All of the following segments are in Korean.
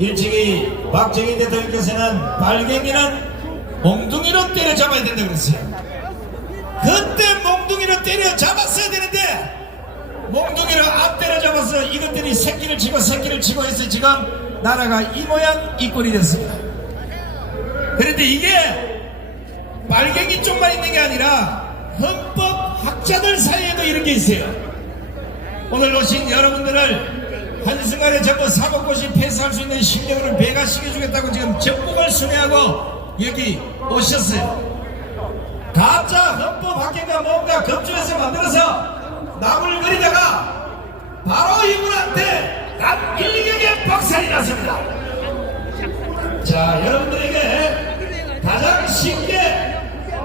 일찍이 박정희 대통령께서는 빨갱이는 몽둥이로 때려잡아야 된다고 그랬어요. 그때 몽둥이로 때려잡았어야 되는데 몽둥이로 안 때려잡아서 이것들이 새끼를 치고 해서 지금 나라가 이 모양 이 꼴이 됐습니다. 그런데 이게 빨갱이 쪽만 있는 게 아니라 헌법학자들 사이에도 이런 게 있어요. 오늘 오신 여러분들을 한순간에 전부 사법고시 패스할 수 있는 실력을 배가시켜주겠다고 지금 전복을 순회하고 여기 오셨어요. 가짜 헌법학회가 뭔가 검증해서 만들어서 나물거리다가 바로 이분한테 단 1경에 박살이 났습니다. 자, 여러분들에게 가장 쉽게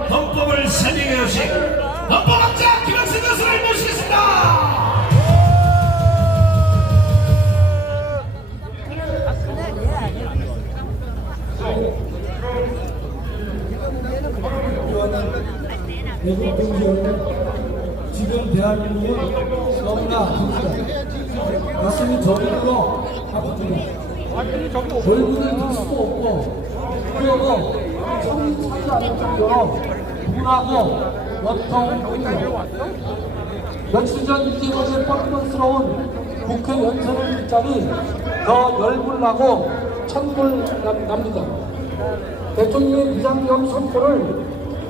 헌법을 설명해 주신 헌법학자 김학생 교수를 모시겠습니다. 지금 대한민국은 너무나 아픕니다. 가슴이 저리로 아픕니다. 얼굴을 들 수도 없고 그리고 정이 차지 않을 정도로 분하고 원통합니다. 며칠 전 일제고제 뻔뻔스러운 국회 연설을 듣자니 더 열불나고 천불납니다. 대통령의 비상계엄 선포를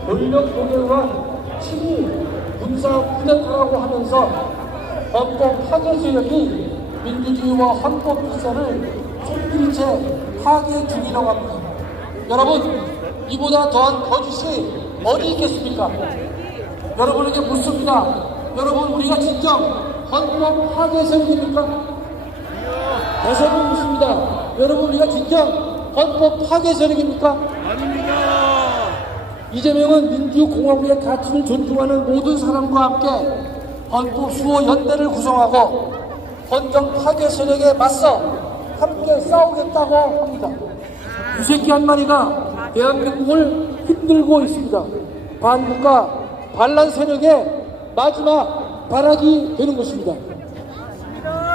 권력동에 의한 친위 군사 쿠데타라고 하면서 헌법 파괴 세력이 민주주의와 헌법 질서를 손길채 파괴 중이라고 합니다. 여러분, 이보다 더한 거짓이 어디 있겠습니까? 여러분에게 묻습니다. 여러분, 우리가 진정 헌법 파괴 세력입니까? 대선을 묻습니다. 여러분, 우리가 진정 헌법 파괴 세력입니까? 아닙니다. 이재명은 민주공화국의 가치를 존중하는 모든 사람과 함께 헌법 수호 연대를 구성하고 헌정 파괴 세력에 맞서 함께 싸우겠다고 합니다. 유새끼 한 마리가 대한민국을 흔들고 있습니다. 반국가 반란 세력의 마지막 발악이 되는 것입니다.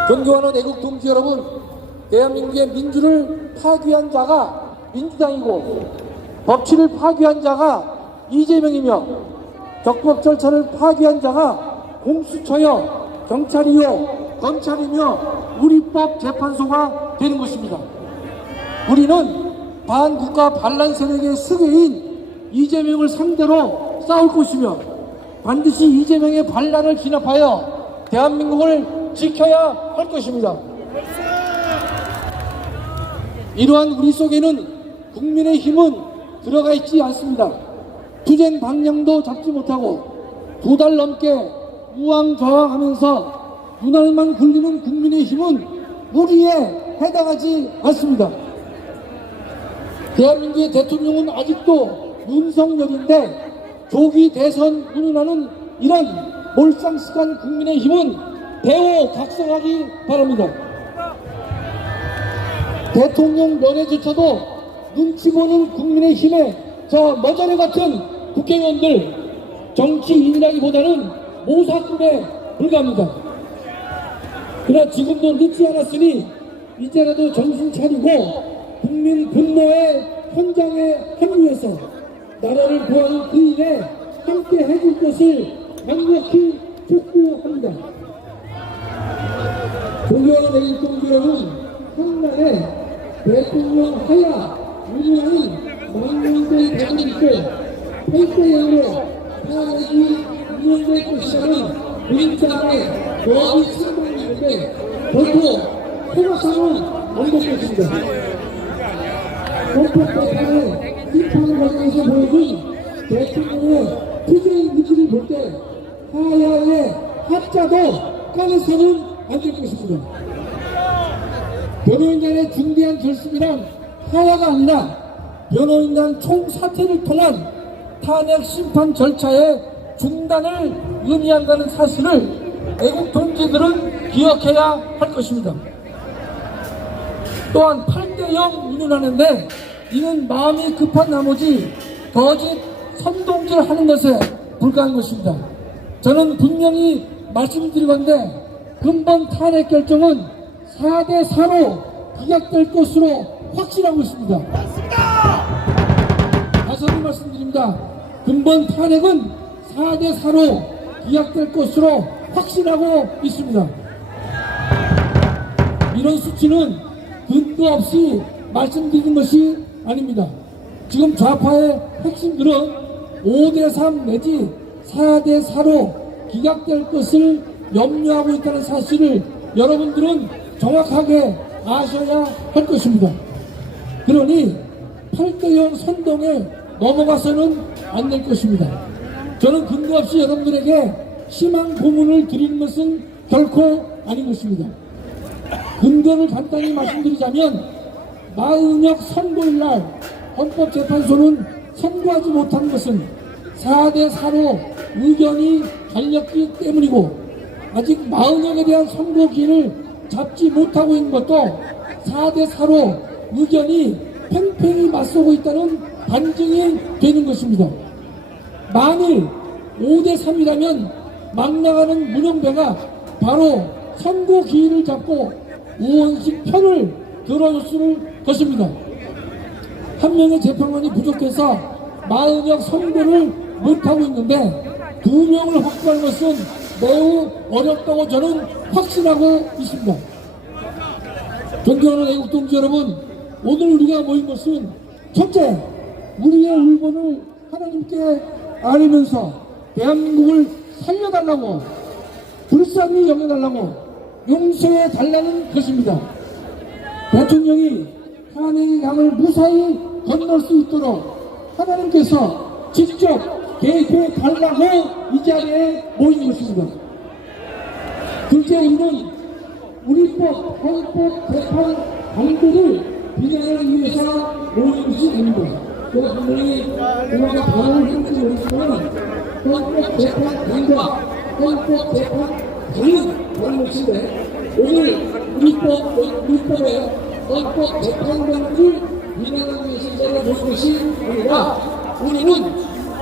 존경하는 애국 동지 여러분, 대한민국의 민주를 파괴한 자가 민주당이고 법치를 파괴한 자가 이재명이며 적법 절차를 파괴한 자가 공수처여 경찰이요 검찰이며 우리법 재판소가 되는 것입니다. 우리는 반국가 반란 세력의 스괴인 이재명을 상대로 싸울 것이며 반드시 이재명의 반란을 진압하여 대한민국을 지켜야 할 것입니다. 이러한 우리 속에는 국민의 힘은 들어가 있지 않습니다. 투쟁 방향도 잡지 못하고 2달 넘게 우왕좌왕하면서 눈알만 굴리는 국민의 힘은 무리에 해당하지 않습니다. 대한민국의 대통령은 아직도 윤석열인데 조기 대선 운운하는 이런 몰상식한 국민의 힘은 대호 각성하기 바랍니다. 대통령 면회조차도 눈치 보는 국민의 힘의 저 머저리 같은 국회의원들 정치인이라기보다는 모사급에 불과합니다. 그러나 지금도 늦지 않았으니 이제라도 정신 차리고 국민 분노의 현장에 합류해서 나라를 구하는 그 일에 함께 해줄 것을 강력히 촉구합니다. 존경하는 애국 동지 여러분, 한날에 대통령 하야 우리는 망명될 대안이 있고 8대양으로 타락이 운영될 것이라는 문자에 거의 상당했는데 결코 해마상은 안 될 것입니다. 헌법재판의 비판 과정에서 보여준 대통령의 투쟁 의지를 볼 때 하야의 합자도 까내서는 안 될 것입니다. 변호인단의 중대한 결심이란 하야가 아니라 변호인단 총사퇴를 통한 탄핵 심판 절차의 중단을 의미한다는 사실을 애국 동지들은 기억해야 할 것입니다. 또한 8대0 운운하는데 이는 마음이 급한 나머지 거짓 선동질 하는 것에 불과한 것입니다. 저는 분명히 말씀드리건대 근본 탄핵 결정은 4대4로 기각될 것으로 확신하고 있습니다. 다시 한번 말씀드립니다. 근본 탄핵은 4대4로 기각될 것으로 확신하고 있습니다. 이런 수치는 근거 없이 말씀드리는 것이 아닙니다. 지금 좌파의 핵심들은 5대3 내지 4대4로 기각될 것을 염려하고 있다는 사실을 여러분들은 정확하게 아셔야 할 것입니다. 그러니 8대0 선동에 넘어가서는 안 될 것입니다. 저는 근거 없이 여러분들에게 희망 고문을 드리는 것은 결코 아닌 것입니다. 근거를 간단히 말씀드리자면 마은혁 선고일 날 헌법재판소는 선고하지 못한 것은 4대4로 의견이 갈렸기 때문이고 아직 마은혁에 대한 선고기를 잡지 못하고 있는 것도 4대4로 의견이 팽팽히 맞서고 있다는 반증이 되는 것입니다. 만일 5대3이라면 막 나가는 문영배가 바로 선고기일을 잡고 우원식 편을 들어줬을 것입니다. 한 명의 재판관이 부족해서 마은혁 선고를 못하고 있는데 2명을 확보하는 것은 매우 어렵다고 저는 확신하고 있습니다. 존경하는 애국동지 여러분, 오늘 우리가 모인 것은 첫째, 우리의 울분을 하나님께 아뢰면서 대한민국을 살려달라고, 불쌍히 여겨달라고 용서해달라는 것입니다. 대통령이 탄핵의 강을 무사히 건널 수 있도록 하나님께서 직접 개입해 달라고 이 자리에 모인 것입니다. 둘째, 우리는 우리법, 헌법, 재판, 강도를 비난하기 위해서 모인 것이 아닙니다. 제가 분명히 그동안에 반응을 할지 모르지만 헌법, 재판, 강과 헌법, 재판, 강은 다른 것인데 오늘 우리법에 헌법, 재판관을 비난하기 위해서 이 자리에 모인 것이 아니라 우리는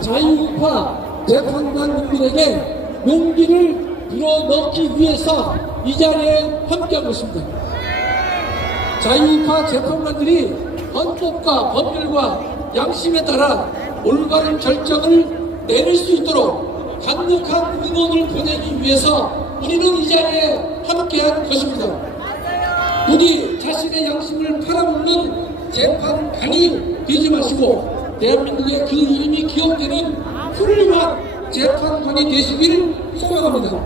자유우파 재판관님들에게 용기를 불어넣기 위해서 이 자리에 함께하고 있습니다. 자유우파 재판관들이 헌법과 법률과 양심에 따라 올바른 결정을 내릴 수 있도록 강력한 의논을 보내기 위해서 우리는 이 자리에 함께하는 것입니다. 부디 자신의 양심을 팔아먹는 재판관이 되지 마시고 대한민국의 그 이름이 기억되는 훌륭한 재판관이 되시길 소망합니다.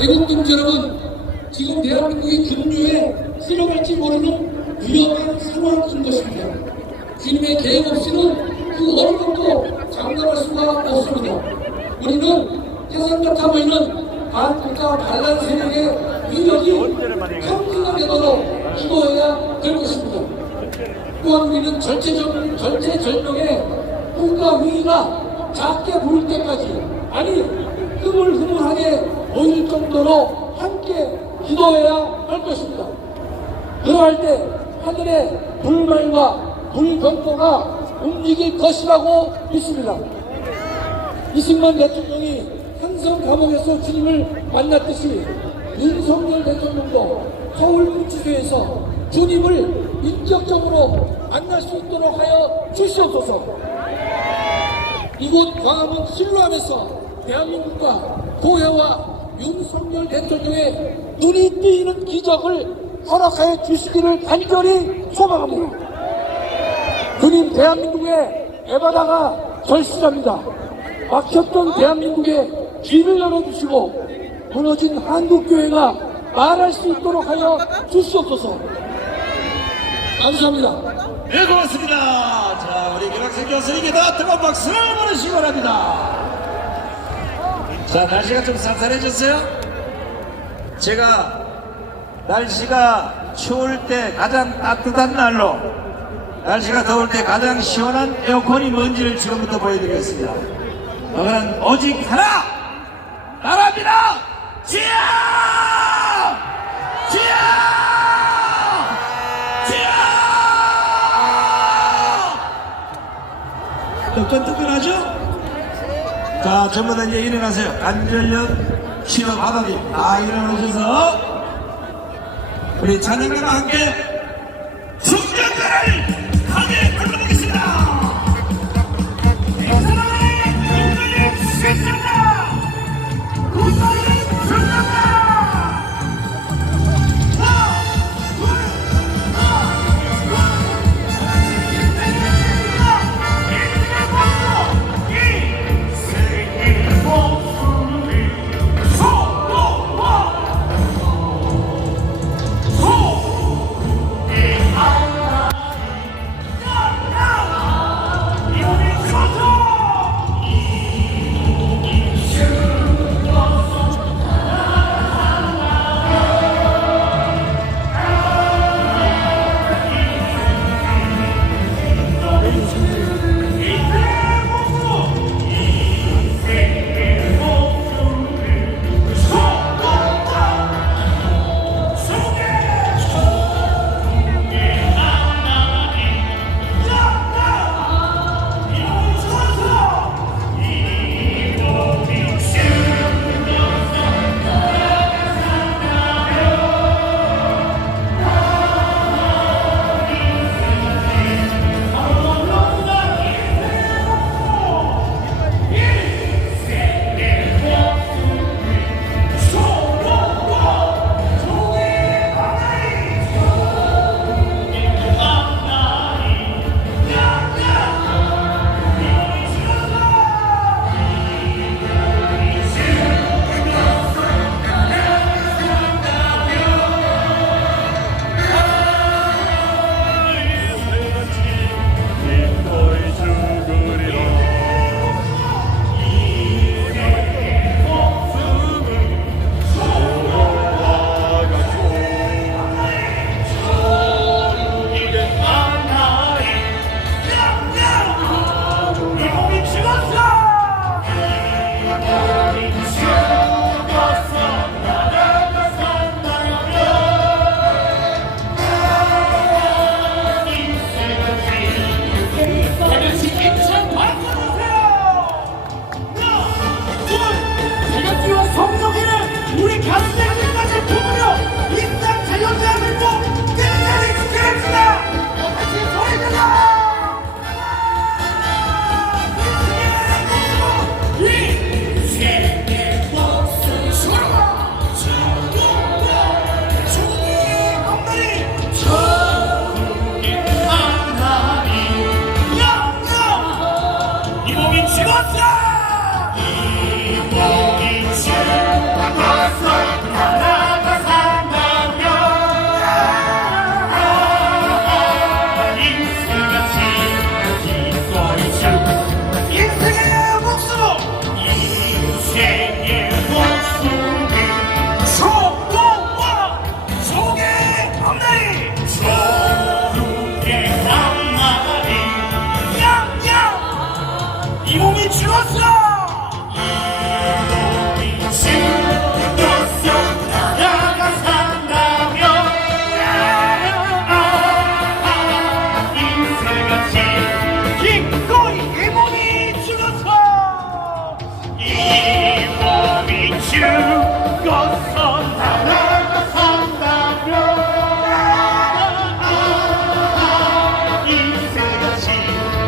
애국동지 여러분, 지금 대한민국이 급류에 쓸어갈지 모르는 위험한 상황인 것입니다. 주님의 계획 없이는 그 어느 것도 장담할 수가 없습니다. 우리는 태산과 타보이는 반국가 반란 세력의 위력이 평등하게도 기도해야 될 것입니다. 또한 우리는 절체절명의 국가 위기가 작게 보일 때까지, 아니 흐물흐물하게 보일 정도로 함께 기도해야 할 것입니다. 그러할 때 하늘의 불말과 불경보가 움직일 것이라고 믿습니다. 이승만 대통령이 한성 감옥에서 주님을 만났듯이 윤석열 대통령도 서울구치소에서 주님을 인격적으로 만날 수 있도록 하여 주시옵소서. 이곳 광화문 신로암에서 대한민국과 교회와 윤석열 대통령의 눈이 띄는 기적을 허락하여 주시기를 간절히 소망합니다. 주님, 대한민국의 에바다가 절실합니다. 막혔던 대한민국에 길을 열어주시고 무너진 한국교회가 말할 수 있도록 하여 주시옵소서. 감사합니다. 네, 고맙습니다. 자, 우리 김학생 교수님께다 뜨거운 박수를 보내시기 바랍니다. 자, 날씨가 좀 쌀쌀해졌어요? 제가 날씨가 추울 때 가장 따뜻한 날로, 날씨가 더울 때 가장 시원한 에어컨이 뭔지를 지금부터 보여드리겠습니다. 그건 오직 하나! 나라입니다! 지야! 지야! 지야! 뜨끈뜨끈하죠? 자, 전부 다 이제 일어나세요. 관절염 치료 받아님 다 일어나셔서 우리 찬양과 함께 승전가를 강에 불러보겠습니다. 이 사람의 국가의 실상가 국가의 승전가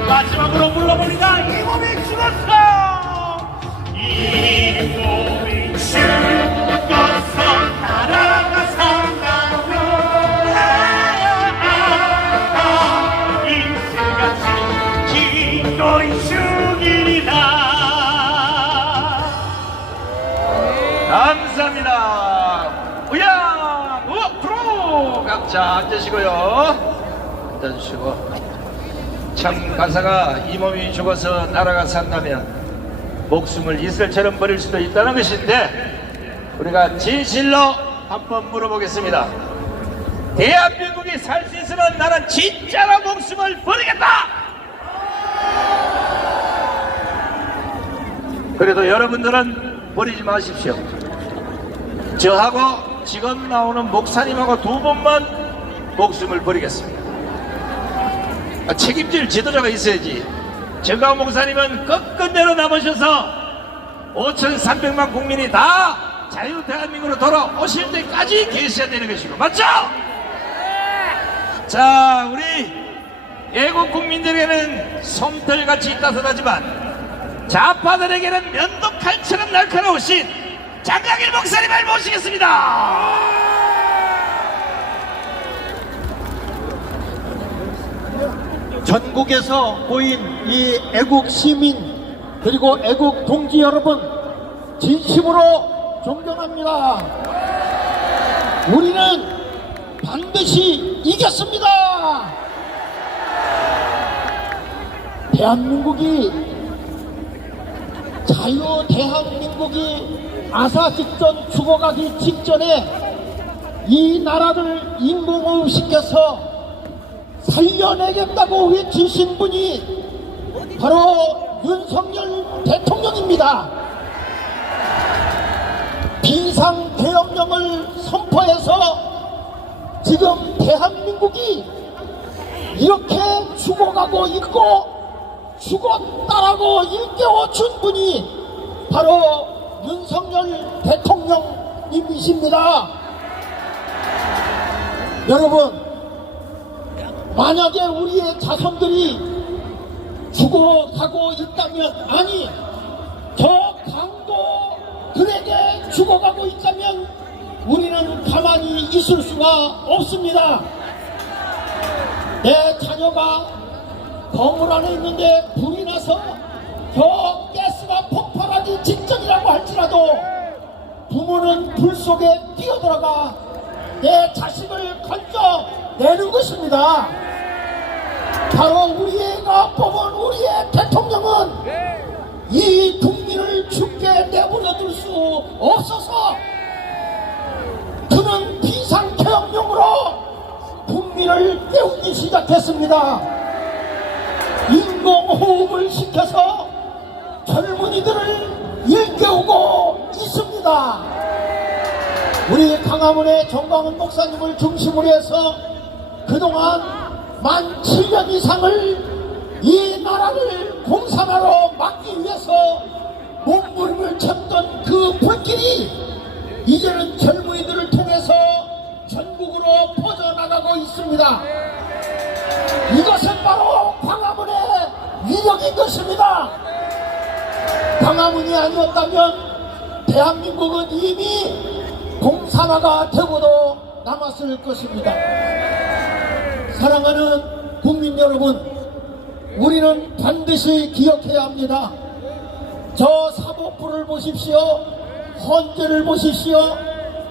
마지막으로 불러봅니다. 이 몸이 죽었어. 이 몸이 죽었어. 나라가 산다며. 인생같이 기꺼이 죽이리라. 감사합니다. 우양 우프로 각자 앉으시고요. 앉아주시고. 참 가사가 이 몸이 죽어서 나라가 산다면 목숨을 이슬처럼 버릴 수도 있다는 것인데 우리가 진실로 한번 물어보겠습니다. 대한민국이 살 수 있으면 나는 진짜로 목숨을 버리겠다. 그래도 여러분들은 버리지 마십시오. 저하고 지금 나오는 목사님하고 두 분만 목숨을 버리겠습니다. 책임질 지도자가 있어야지. 정가훈 목사님은 끝끝내로 남으셔서 5,300만 국민이 다 자유 대한민국으로 돌아오실 때까지 계셔야 되는 것이고, 맞죠? 자, 우리 애국 국민들에게는 솜털같이 따뜻하지만 좌파들에게는 면도칼처럼 날카로우신 장강일 목사님을 모시겠습니다. 전국에서 모인 이 애국 시민 그리고 애국 동지 여러분, 진심으로 존경합니다. 우리는 반드시 이겼습니다. 대한민국이 자유 대한민국이 아사 직전 죽어가기 직전에 이 나라를 인공호흡시켜서 살려내겠다고 외치신 분이 바로 윤석열 대통령입니다. 비상계엄령을 선포해서 지금 대한민국이 이렇게 죽어가고 있고 죽었다라고 일깨워준 분이 바로 윤석열 대통령님이십니다. 여러분, 만약에 우리의 자손들이 죽어가고 있다면, 아니 저 강도들에게 죽어가고 있다면 우리는 가만히 있을 수가 없습니다. 내 자녀가 건물 안에 있는데 불이 나서 저 가스가 폭발하기 직전이라고 할지라도 부모는 불 속에 뛰어들어가 내 자식을 건져내는 것입니다. 바로 우리가 뽑은 우리의 대통령은 이 국민을 죽게 내버려둘 수 없어서 그는 비상계엄령으로 국민을 깨우기 시작했습니다. 인공호흡을 시켜서 젊은이들을 일깨우고 있습니다. 우리 강화문의 정광훈 목사님을 중심으로 해서 그동안 7년 이상을 이 나라를 공산화로 막기 위해서 몸부림을 쳤던 그 불길이 이제는 젊은이들을 통해서 전국으로 퍼져나가고 있습니다. 이것은 바로 광화문의 위력인 것입니다. 광화문이 아니었다면 대한민국은 이미 공산화가 되고도 남았을 것입니다. 사랑하는 국민 여러분, 우리는 반드시 기억해야 합니다. 저 사법부를 보십시오. 헌재를 보십시오.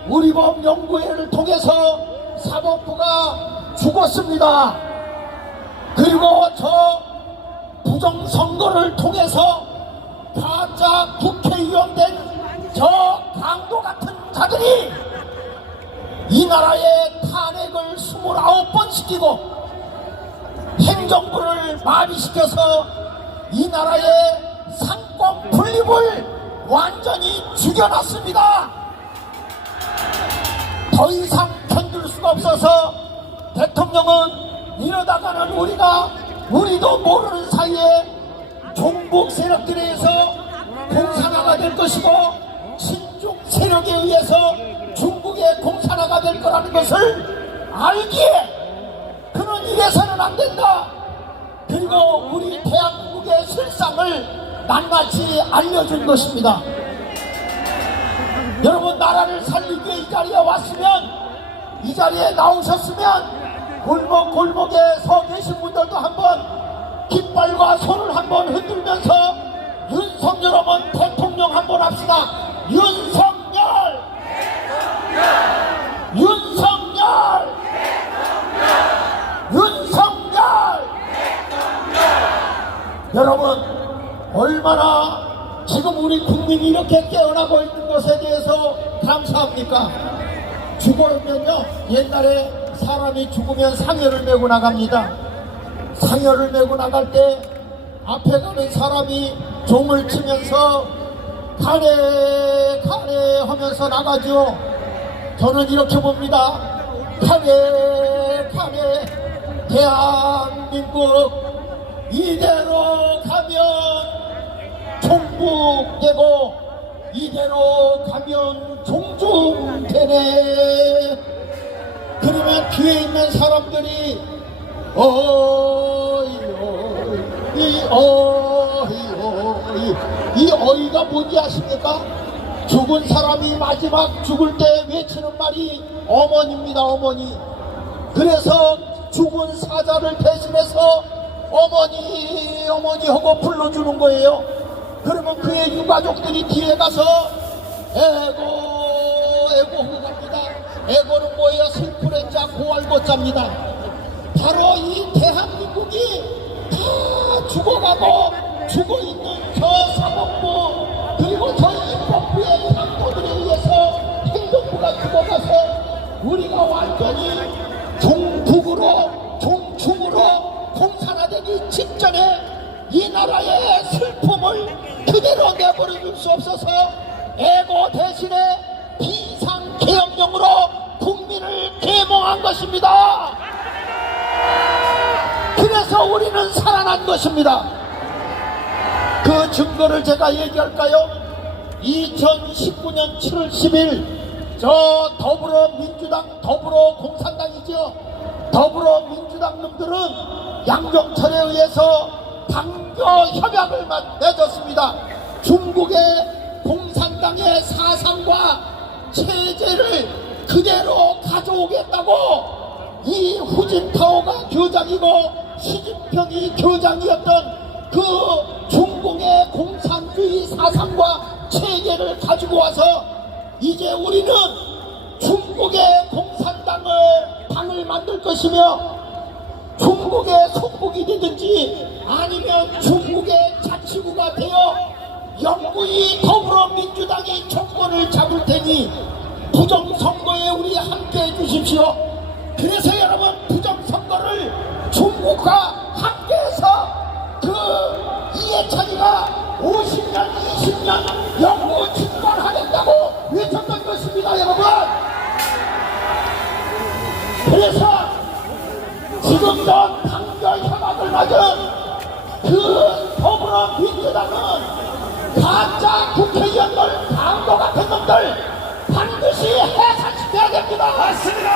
우리법 연구회를 통해서 사법부가 죽었습니다. 그리고 저 부정선거를 통해서 가짜 국회의원 된 저 강도 같은 자들이 이 나라에 탄핵을 29번 시키고 행정부를 마비시켜서 이 나라의 상권 분립을 완전히 죽여놨습니다. 더 이상 견딜 수가 없어서 대통령은 이러다가는 우리도 모르는 사이에 종북 세력들에 의해서 공산화가 될 것이고 친중 세력에 의해서 중국의 공산화가 될 거라는 것을 알기에 그는 이래서는 안 된다. 그리고 우리 대한민국의 실상을 낱낱이 알려준 것입니다. 여러분, 나라를 살리기 위해 이 자리에 왔으면, 이 자리에 나오셨으면 골목에 서 계신 분들도 한번 깃발과 손을 한번 흔들면서 윤석열 한번 대통령 한번 합시다. 윤석열! 윤석열! 윤석열! 여러분, 얼마나 지금 우리 국민이 이렇게 깨어나고 있는 것에 대해서 감사합니까? 죽으면요, 옛날에 사람이 죽으면 상여를 메고 나갑니다. 상여를 메고 나갈 때 앞에 가는 사람이 종을 치면서 가래 가래 하면서 나가죠. 저는 이렇게 봅니다. 가래 가래 대한민국 이대로 가면 종북되고 이대로 가면 종중되네. 그러면 뒤에 있는 사람들이 어이 이 어이가 뭔지 아십니까? 죽은 사람이 마지막 죽을 때 외치는 말이 어머니입니다. 어머니. 그래서 죽은 사자를 대신해서 어머니 어머니 하고 불러주는 거예요. 그러면 그의 유가족들이 뒤에 가서 에고 하고 갑니다. 에고는 뭐예요? 슬프는 자 고알고자입니다. 바로 이 대한민국이 다 죽어가고 죽어있는 저 사법부 그리고 저 입법부의 당도들에 의해서 행정부가 죽어가서 우리가 완전히 종북으로 종충으로 공산화되기 직전에 이 나라의 슬픔을 그대로 내버려줄 수 없어서 애고 대신에 비상계엄령으로 국민을 계몽한 것입니다. 그래서 우리는 살아난 것입니다. 그 증거를 제가 얘기할까요? 2019년 7월 10일 저 더불어민주당 더불어공산당이죠. 더불어민주당 놈들은 양정철에 의해서 당교 협약을 맺었습니다. 중국의 공산당의 사상과 체제를 그대로 가져오겠다고 이 후진타오가 교장이고 시진핑이 교장이었던 그 중국의 공산주의 사상과 체계를 가지고 와서 이제 우리는 중국의 공산당을 만들 것이며 중국의 속국이 되든지 아니면 중국의 자치구가 되어 영구히 더불어민주당이 정권을 잡을 테니 부정선거에 우리 함께 해주십시오. 그래서 여러분 부정선거를 중국과 함께해서 그 이해찬이가 50년 20년 영구 집권하겠다고 외쳤던 것입니다. 여러분 그래서 지금도 단결 협약을 맞은 그 더불어민주당은 가짜 국회의원들 강도 같은 놈들 반드시 해산시켜야 됩니다. 맞습니다.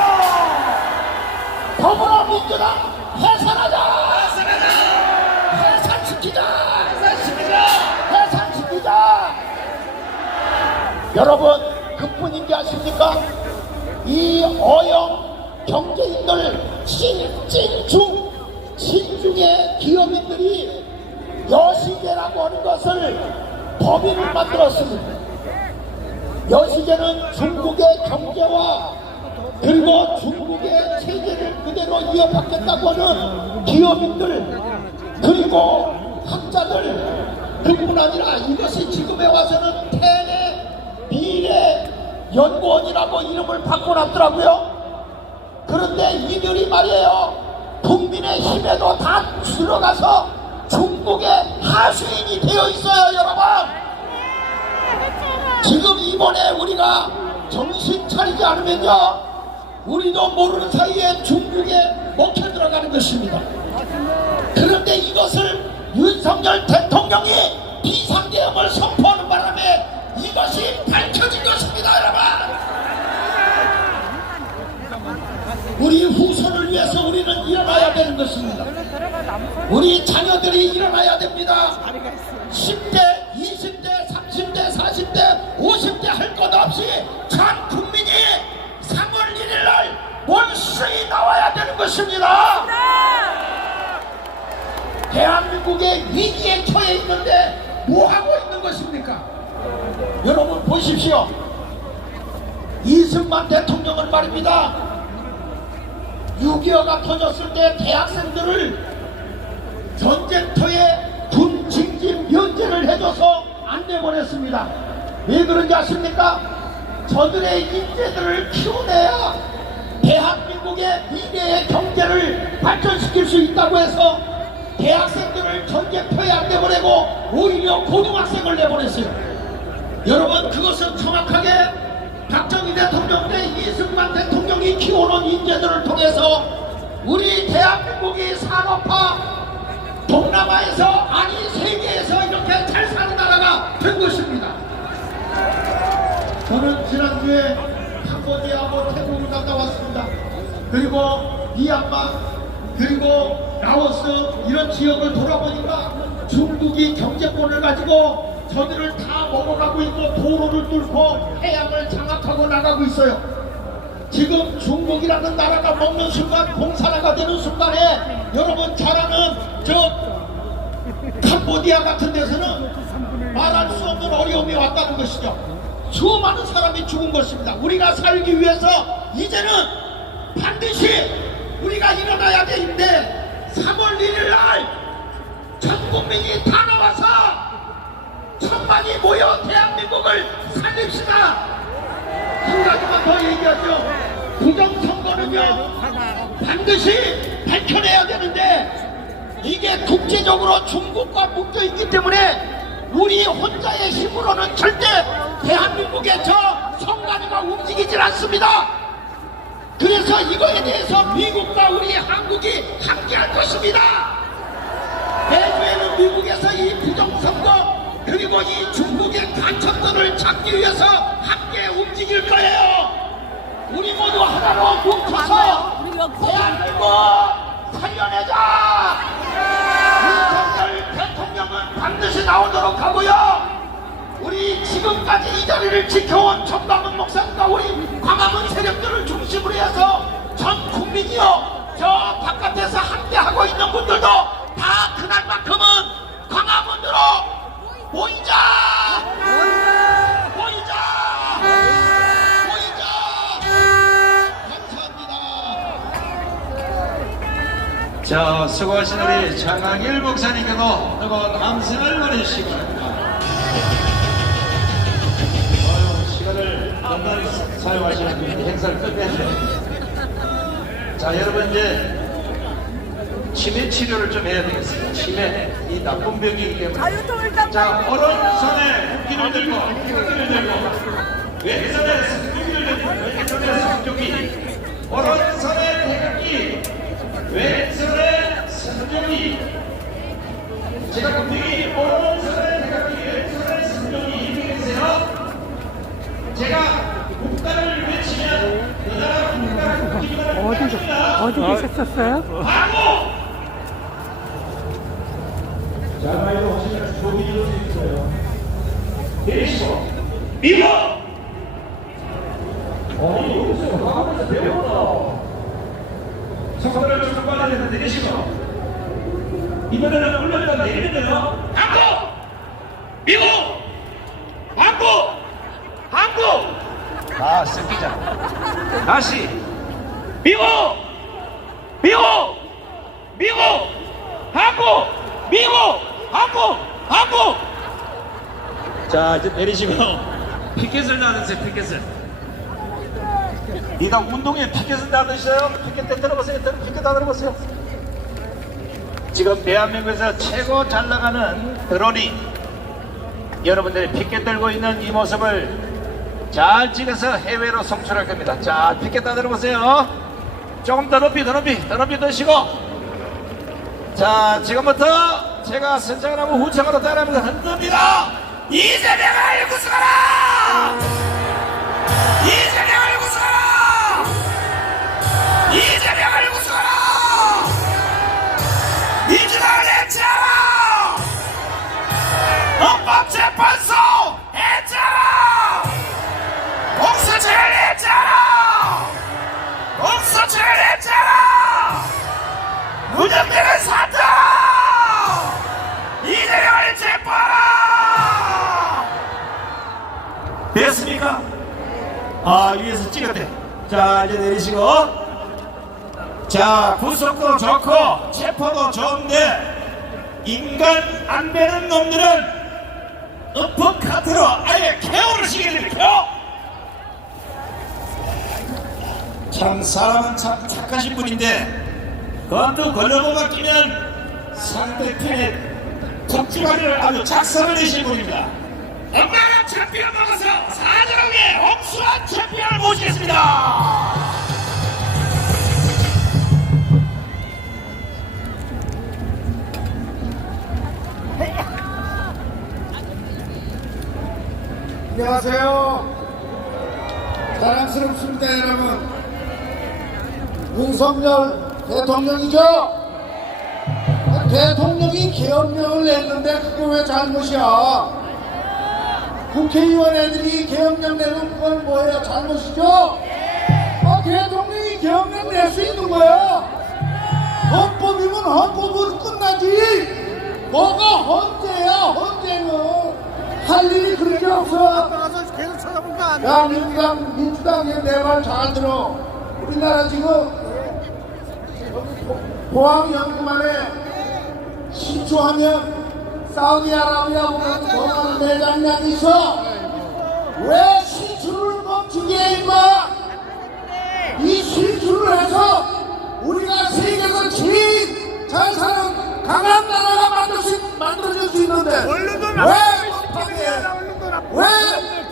더불어민주당 해산하자. 해산시키자. 여러분 그뿐인 게 아십니까? 이 어영 경제인들 신중의 기업인들이 여시제라고 하는 것을 법인을 만들었습니다. 여시제는 중국의 경제와 그리고 중국의 체제를 그대로 이어받겠다고 하는 기업인들 그리고 학자들 그뿐 아니라 이것이 지금에 와서는 태내 미래 연구원이라고 이름을 바꿔놨더라고요. 그런데 이들이 말이에요 국민의힘에도 다 들어가서 중국의 하수인이 되어 있어요. 여러분 지금 이번에 우리가 정신 차리지 않으면요 우리도 모르는 사이에 중국에 먹혀 들어가는 것입니다. 그런데 이것을 윤석열 대통령이 비상계엄을 선포하는 바람에 이것이 밝혀진 것입니다. 여러분 우리 후손을 위해서 우리는 일어나야 되는 것입니다. 우리 자녀들이 일어나야 됩니다. 10대, 20대, 30대, 40대, 50대 할 것 없이 전 국민이 3월 1일 날 원수이 나와야 되는 것입니다. 대한민국의 위기에 처해 있는데 뭐 하고 있는 것입니까? 여러분 보십시오. 이승만 대통령은 말입니다. 6.25가 터졌을 때 대학생들을 전쟁터에 군 징집 면제를 해줘서 안 내보냈습니다. 왜 그런지 아십니까? 저들의 인재들을 키워내야 대한민국의 미래의 경제를 발전시킬 수 있다고 해서 대학생들을 전쟁터에 안 내보내고 오히려 고등학생을 내보냈어요. 여러분 그것은 정확하게 박정희 대통령 때 이승만 대통령이 키워놓은 인재들을 통해서 우리 대한민국이 산업화 동남아에서 아니 세계에서 이렇게 잘 사는 나라가 된 것입니다. 저는 지난주에 캄보디아하고 태국을 갔다 왔습니다. 그리고 미얀마, 그리고 라오스 이런 지역을 돌아보니까 중국이 경제권을 가지고 저들을 다 먹어가고 있고 도로를 뚫고 해양을 장악하고 나가고 있어요. 지금 중국이라는 나라가 먹는 순간 공산화가 되는 순간에 여러분 잘 아는 저 캄보디아 같은 데서는 말할 수 없는 어려움이 왔다는 것이죠. 수많은 사람이 죽은 것입니다. 우리가 살기 위해서 이제는 반드시 우리가 일어나야 되는데 3월 1일 날 전 국민이 다 나와서 천만이 모여 대한민국을 살립시다. 한 가지만 더 얘기하죠. 부정선거는요 반드시 밝혀내야 되는데 이게 국제적으로 중국과 묶여있기 때문에 우리 혼자의 힘으로는 절대 대한민국의 저 선관위가 움직이질 않습니다. 그래서 이거에 대해서 미국과 우리 한국이 함께할 것입니다. 내주에는 미국에서 이 부정선거 그리고 이 중국의 간첩들을 잡기 위해서 함께 움직일 거예요. 우리 모두 하나로 뭉쳐서 대한민국 살려내자. 윤석열 대통령은 반드시 나오도록 하고요. 우리 지금까지 이 자리를 지켜온 정광훈 목사님과 우리 광화문 세력들을 중심으로 해서 전 국민이요 저 바깥에서 함께하고 있는 분들도 다 그날만큼은 광화문으로 모이자! 모이자! 모이자! 감사합니다. 자, 수고하신 우리 장강일 목사님께도 뜨거운 함성을 보내주시기 바랍니다. 시간을 단단히 사용하시는 행사를 끝내야 됩니다. 자, 여러분 이제 치매 치료를 좀 해야 되겠습니다. 치매, 이 나쁜 병이기 때문에. 자, 오른손에 국기를 들고, 왼손에 승조기를 들고, 왼손에 승조기, 오른손에 태극기, 왼손에 승조기. 제가 국기, 오른손에 태극기, 왼손에 승조기 이렇게 해주세요. 제가 국가를 외치면 그 나라 국가 국기를 어디 계셨었어요? 하고 자, 마이로 오시면 조기 줄수 있어요. 내리시고 밀어! 여기서 가면서 배워라. 성과를 좀 빨리 내리시고 이번에는 올렸다 내리는데요. 한국! 미국! 한국! 아, 섞이자. 다시 미국! 한국! 자, 이제 내리시고 피켓을 나누세요. 피켓을. 이다 운동에 피켓을 나누셔요. 피켓 때 들어보세요. 피켓 다 들어보세요. 지금 대한민국에서 최고 잘 나가는 드론이 여러분들이 피켓 들고 있는 이 모습을 잘 찍어서 해외로 송출할 겁니다. 자, 피켓 다 들어보세요. 조금 더 높이 드시고. 자, 지금부터 제가 선창을 하고 후창으로 따라하면서 흔듭니다. 이재명을 구속하라! 이재명을 구속하라! 이재명을 구속하라! 민주당을 해체하라! 헌법재판소 해체하라! 공수처를 해체하라! 공수처를 해체하라! 무정대를 사퇴하라! 이재명을 체포하라! 됐습니까? 아, 위에서 찍었대. 자, 이제 내리시고. 자, 구속도 좋고 체포도 좋은데 인간 안 되는 놈들은 어퍼카트로 아예 케어를 시켜야 됩니다. 참 사람은 참 착하신 분인데 그것도 걸러보가 끼면 상대편의 톱지바리를 아주 작살을 내신 분입니다. 엄마가 챔피언 먹어서 사자랑의 엄수한 챔피언을 모시겠습니다. 안녕하세요. 자랑스럽습니다, 여러분. 윤석열 대통령이죠? 대통령이 계엄령을 냈는데 그게 왜 잘못이야? 국회의원 애들이 계엄령 내는 건 뭐예요? 잘못이죠? 대통령이 계엄령 낼 수 있는 거야. 헌법이면 헌법으로 끝나지. 뭐가 헌재야, 헌재는. 할 일이 그렇게 없어. 야, 민주당이 내 말 잘 들어. 우리나라 지금 포항연구만에 시초하면 사우디아라비아보다 더 많은 내장량이 있어. 왜 시추를 멈추게 해, 임마? 이 시추를 해서 우리가 세계에서 제일 잘 사는 강한 나라가 만들어질 수 있는데 왜 못하게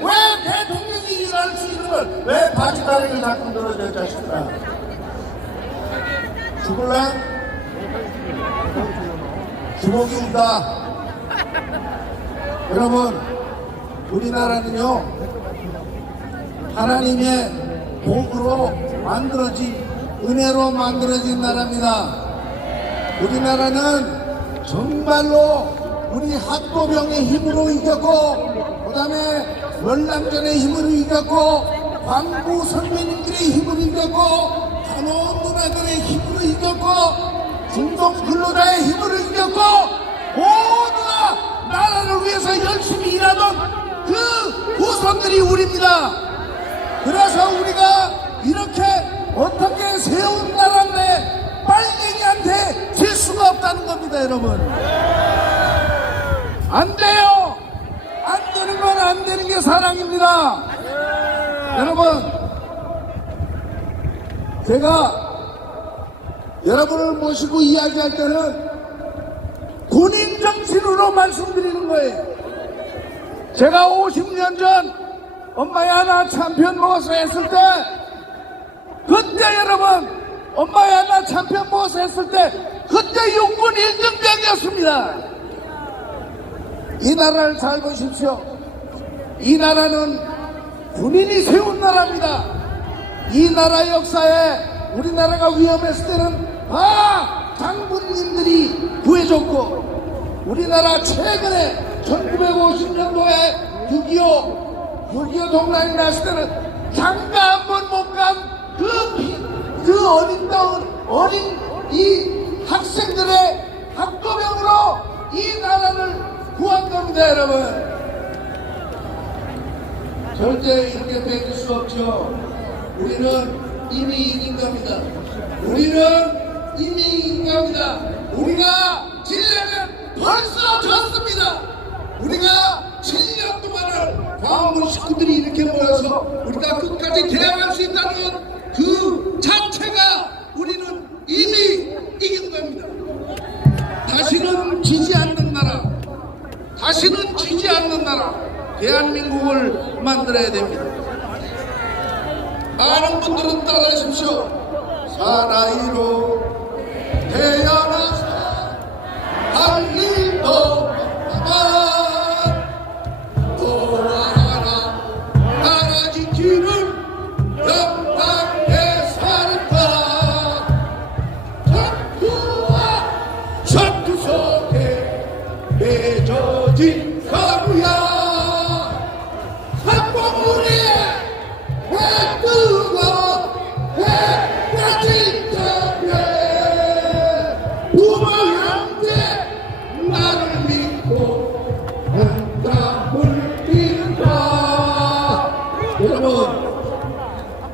왜 대통령이 일할 수 있는 걸 왜 바지다리를 자꾸 늘어져 자식들아. 죽을래? 주먹이 온다. 여러분, 우리나라는요 하나님의 복으로 만들어진, 은혜로 만들어진 나라입니다. 우리나라는 정말로 우리 학도병의 힘으로 이겼고, 그 다음에 월남전의 힘으로 이겼고, 광부 선배님들의 힘으로 이겼고, 단원 누나들의 힘으로 이겼고, 중동 근로자의 힘으로 이겼고, 모두가 나라를 위해서 열심히 일하던 그 후손들이 우리입니다. 그래서 우리가 이렇게 어떻게 세운 나라인데 빨갱이한테 질 수가 없다는 겁니다, 여러분. 안 돼요. 안 되는 건 안 되는 게 사랑입니다. 여러분, 제가 여러분을 모시고 이야기할 때는 군인 정신으로 말씀드리는 거예요. 제가 50년 전 엄마야 나 참편 먹어서 했을 때, 그때 여러분 엄마야 나 참편 먹어서 했을 때 그때 육군 1등병이었습니다. 이 나라를 잘 보십시오. 이 나라는 군인이 세운 나라입니다. 이 나라 역사에 우리나라가 위험했을 때는 장군님들이 구해줬고, 우리나라 최근에 1950년도에 6.25 동란이 났을 때는 장가 한 번 못 간 그 어린 이 학생들의 학도병으로 이 나라를 구한 겁니다, 여러분. 절대 이렇게 뺏길 수 없죠. 우리는 이미 이긴 겁니다. 우리는 이미 이긴 겁니다. 우리가 질려면 벌써 졌습니다. 우리가 7년 동안을 광화문 식구들이 이렇게 모여서 우리가 끝까지 대항할 수 있다는 그 자체가 우리는 이미 이긴 겁니다. 다시는 지지 않는 나라, 다시는 지지 않는 나라, 대한민국을 만들어야 됩니다. 많은 분들은 따라하십시오. 사나이로 태어나서 할 일도 없다. 또 하나 나라 지키는 영광의 사람과 전투 속에 맺어진 가루야. 한국우리의 해 뜨거 해까지 저에 부모 형제 나를 믿고 한땀을 뛴다. 여러분,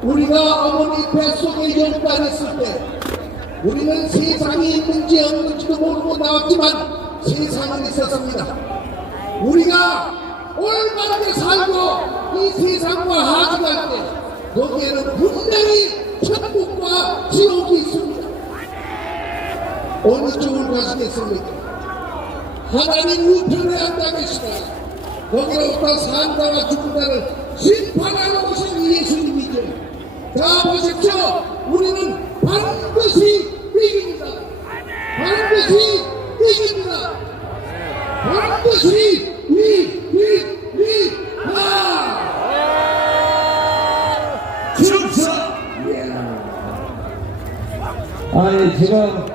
우리가 어머니 뱃속에 열반했을 때 우리는 세상이 있는지 없는지도 모르고 나왔지만 세상은 있었습니다. 우리가 올바르게 살고 이 세상과 하중할 때 여기에는 분명히 천국과 지옥이 있습니다. 어느 쪽으로 가시겠습니까? 하나님 우편에 앉아 계시다. 거기로부터 산다와 죽는다를 심판하러 오신 예수님이죠. 자, 보십시오. 우리는 반드시 이깁니다. 반드시 이깁니다. 반드시 충성! 제가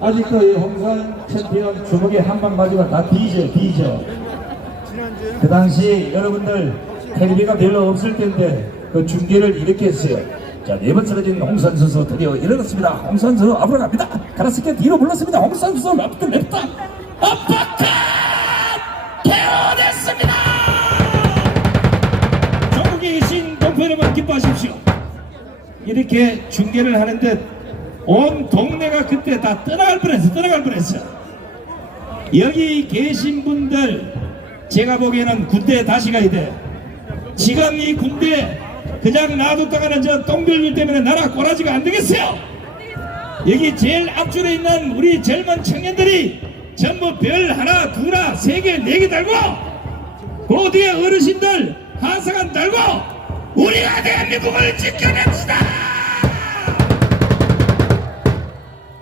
아직도 이 홍산 챔피언 주먹에 한 방 맞으면 다 뒤져. 그 당시 여러분들 텔레비가 별로 없을 텐데 그 중계를 이렇게 했어요. 자, 4번 쓰러진 홍산 선수 드디어 일어났습니다. 홍산 선수 앞으로 갑니다. 가라스케 뒤로 불렀습니다. 홍산 선수 랩트 랩다 아파트 개어냈습니다. 전국에 계신 동포 여러분 기뻐하십시오. 이렇게 중계를 하는데 온 동네가 그때 다 떠나갈 뻔했어. 여기 계신 분들 제가 보기에는 군대에 다시 가야 돼. 지금 이 군대 그냥 놔뒀다가는 저 똥별일 때문에 나라 꼬라지가 안 되겠어요. 여기 제일 앞줄에 있는 우리 젊은 청년들이 전부 별 하나, 둘나, 3개, 4개 달고 그 뒤에 어르신들 하사관 달고 우리가 대한민국을 지켜냅시다.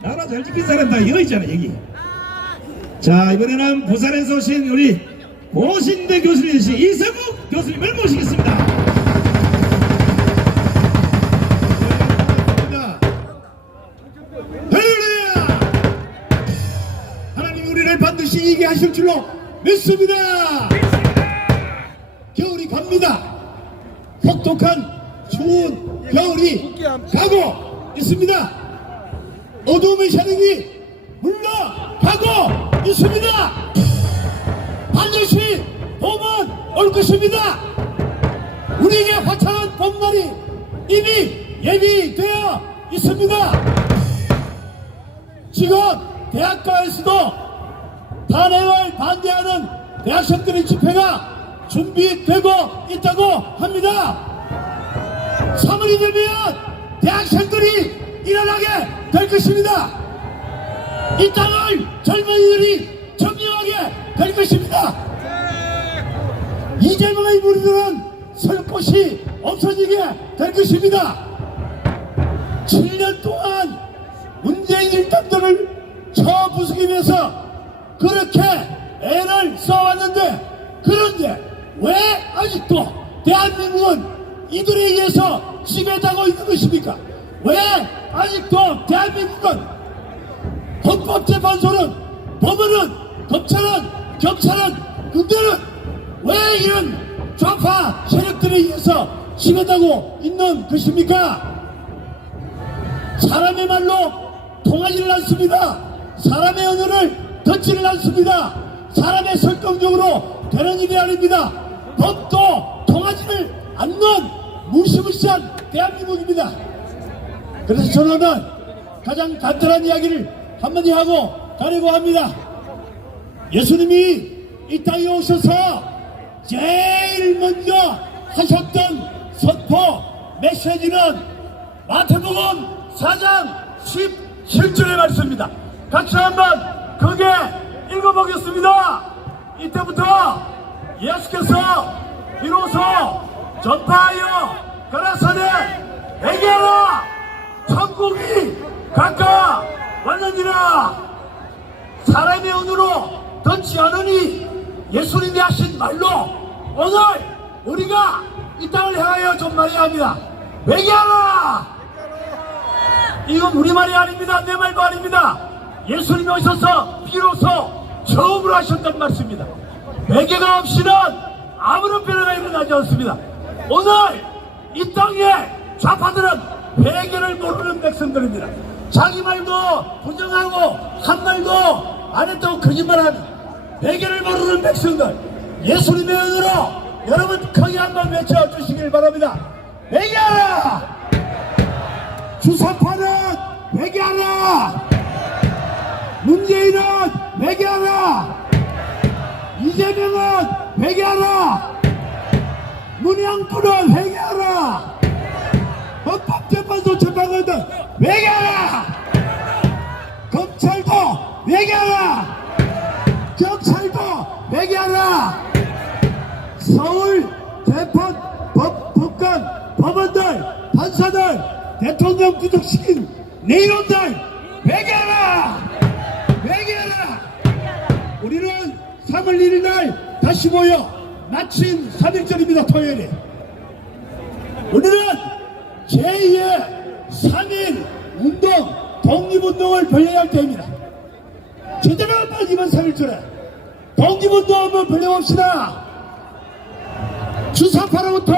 나라 잘 지킨 사람 다 여기 있잖아 여기. 자, 이번에는 부산에서 오신 우리 고신대 교수님이신 이성국 교수님을 모시겠습니다. 할렐루야! 하나님 우리를 반드시 이기게 하실 줄로 믿습니다. 겨울이 갑니다. 혹독한 추운 겨울이 가고 있습니다. 어두움의 샤령이 물러가고 있습니다. 반드시 봄은 올 것입니다. 우리에게 화창한 봄날이 이미 예비되어 있습니다. 지금 대학가에서도 탄핵을 반대하는 대학생들의 집회가 준비되고 있다고 합니다. 3월이 되면 대학생들이 일어나게 될 것입니다. 이 땅을 젊은이들이 점령하게 될 것입니다. 이재명의 무리들은 설 곳이 없어지게 될 것입니다. 7년 동안 문재인 일당들을 쳐부수기 위해서 그렇게 애를 써왔는데, 그런데 왜 아직도 대한민국은 이들에 의해서 지배당하고 있는 것입니까? 왜 아직도 대한민국은 헌법재판소는, 법원은, 검찰은, 경찰은, 군대는 왜 이런 좌파 세력들에 의해서 지배당하고 있는 것입니까? 사람의 말로 통하지를 않습니다. 사람의 언어를 듣지를 않습니다. 사람의 설득적으로 되는 일이 아닙니다. 법도 통하지를 않는 무시무시한 대한민국입니다. 그래서 저는 오늘 가장 간단한 이야기를 한마디 하고 가려고 합니다. 예수님이 이 땅에 오셔서 제일 먼저 하셨던 선포 메시지는 마태복음 4장 17절의 말씀입니다. 같이 한번 크게 읽어보겠습니다. 이때부터 예수께서 비로소 전파하여 가라사대 회개하라, 천국이 가까웠느니라. 사람의 언어로 듣지 않으니 예수님이 하신 말로 오늘 우리가 이 땅을 향하여 좀 말해야 합니다. 회개하라. 이건 우리 말이 아닙니다. 내 말도 아닙니다. 예수님이 오셔서 비로소 처음으로 하셨던 말씀입니다. 회개가 없이는 아무런 변화가 일어나지 않습니다. 오늘 이 땅에 좌파들은 회개를 모르는 백성들입니다. 자기 말도 부정하고 한 말도 안 했다고 거짓말하는 회개를 모르는 백성들, 예수님의 은혜로 여러분 크게 한번 외쳐주시길 바랍니다. 회개하라! 주사파는 회개하라! 문재인은 회개하라! 이재명은 회개하라! 문양부는 회개하라! 헌법재판소 재판관들 회개하라! 검찰도 회개하라! 경찰도 회개하라! 서울 재판 법관 법원들 판사들 대통령 구속시킨 내일원들 회개하라! 회개하라! 우리는 3월 1일 날 다시 모여 마침 3일절입니다. 토요일에 우리는 제2의 3.1 운동 독립운동을 벌려야 할 때입니다. 제대로 한번 이번 3.1절에 독립운동 한번 벌려봅시다. 주사파로부터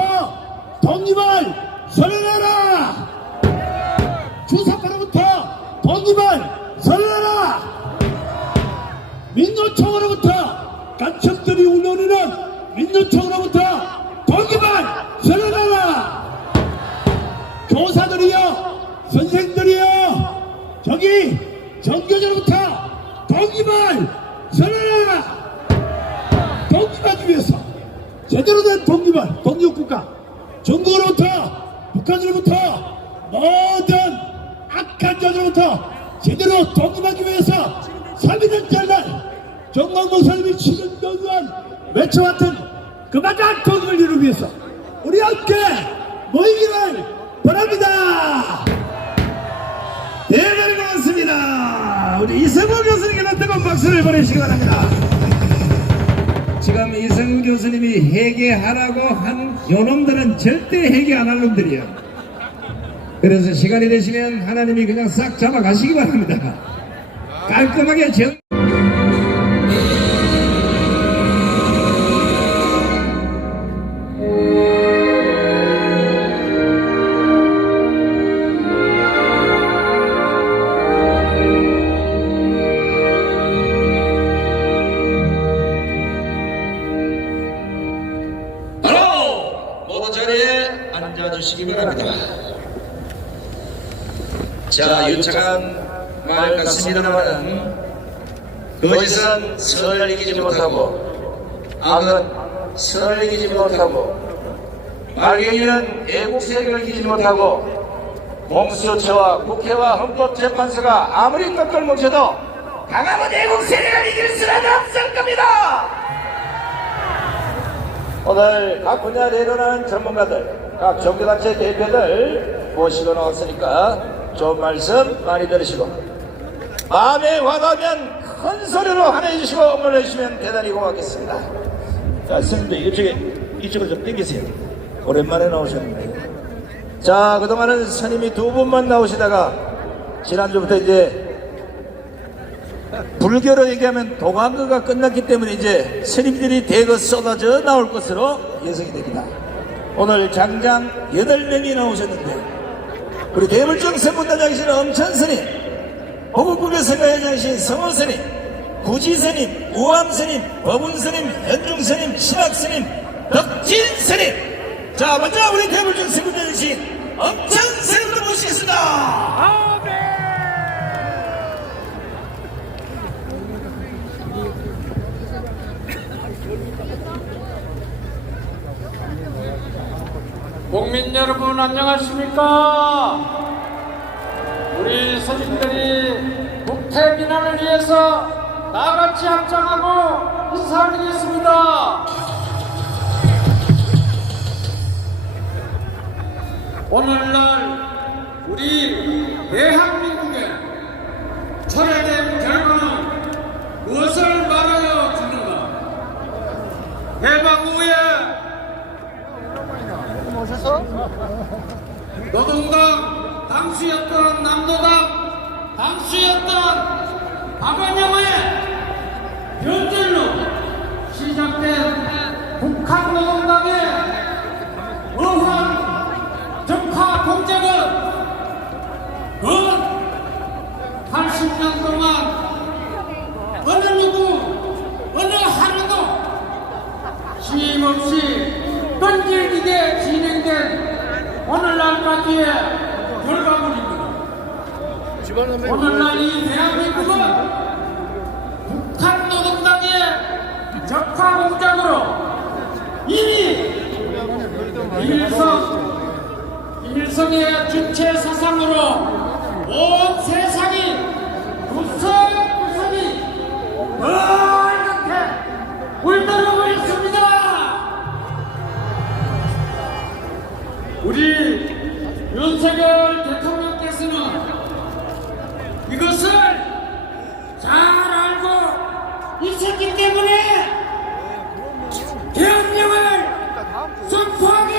독립을 선언해라. 주사파로부터 독립을 선언해라. 민노총으로부터 간첩들이 울려오는 민노총으로부터 독립을 선언해라. 교사들이여, 선생들이여, 저기 정교조로부터 독립을 선언해라. 독립하기 위해서 제대로 된 독립을, 독립국가, 중국으로부터, 북한으로부터, 모든 악한 자들로부터 제대로 독립하기 위해서 3.1절 날 정광 목사님이 7년 동안 외쳐왔던 그 마지막 독립을 이루기 위해서 우리 함께 모이기를 바랍니다. 대단히 고맙습니다. 우리 이승우 교수님께는 뜨거운 박수를 보내시기 바랍니다. 지금 이승우 교수님이 회개하라고 한 요놈들은 절대 회개 안 할 놈들이에요. 그래서 시간이 되시면 하나님이 그냥 싹 잡아가시기 바랍니다. 깔끔하게 모든 자리에 앉아주시기 바랍니다. 자, 유창한 말 같습니다만은 거짓은 선을 이기지 못하고 악은 선을 이기지 못하고 말갱이는 애국 세력을 이기지 못하고 공수처와 국회와 헌법재판소가 아무리 꺾을 뭉쳐도 강함은 애국 세력을 이길 수는 없을 겁니다. 오늘 각 분야 대단한 전문가들, 각 종교단체 대표들 모시고 나왔으니까 좋은 말씀 많이 들으시고 마음에 와닿으면 큰 소리로 환호해 주시고 응원해 주시면 대단히 고맙겠습니다. 자, 스님도 이쪽으로 좀 당기세요. 오랜만에 나오셨는데. 자, 그동안은 스님이 두 분만 나오시다가 지난주부터 이제 불교로 얘기하면 동안거가 끝났기 때문에 이제 스님들이 대거 쏟아져 나올 것으로 예상이 됩니다. 오늘 장장 8명이 나오셨는데 우리 대불정 선문단장이신 엄천 스님, 호국국의 성가회장이신 성호 스님, 구지 스님, 우암 스님, 법운 스님, 현중 스님, 신학 스님, 덕진 스님. 자, 먼저 우리 대불정 선문단장이신 엄천 스님을 모시겠습니다. 국민 여러분 안녕하십니까? 우리 스님들이 국태 민원을 위해서 나같이 합장하고 인사드리겠습니다. 오늘날 우리 대한민국의 철회된 결과는 무엇을 말하여 주는가? 해방 후에 노동당 당수였던 남도당 당수였던 박원영의 변절로 시작된 북한 노동당의 의한 적화 공작은 그 80년 동안 어느 누구 어느 하루도 쉼없이 끈질기게 진행된 오늘날까지의 결과물입니다. 오늘날 이 대한민국은 북한 노동당의 적화 공작으로 이미 김일성의 주체 사상으로 온 세상이 구석구석이 빨갛게 물들어고 있습니다. 우리 윤석열 대통령께서는 이것을 잘 알고 있었기 때문에 대통령을 선포하게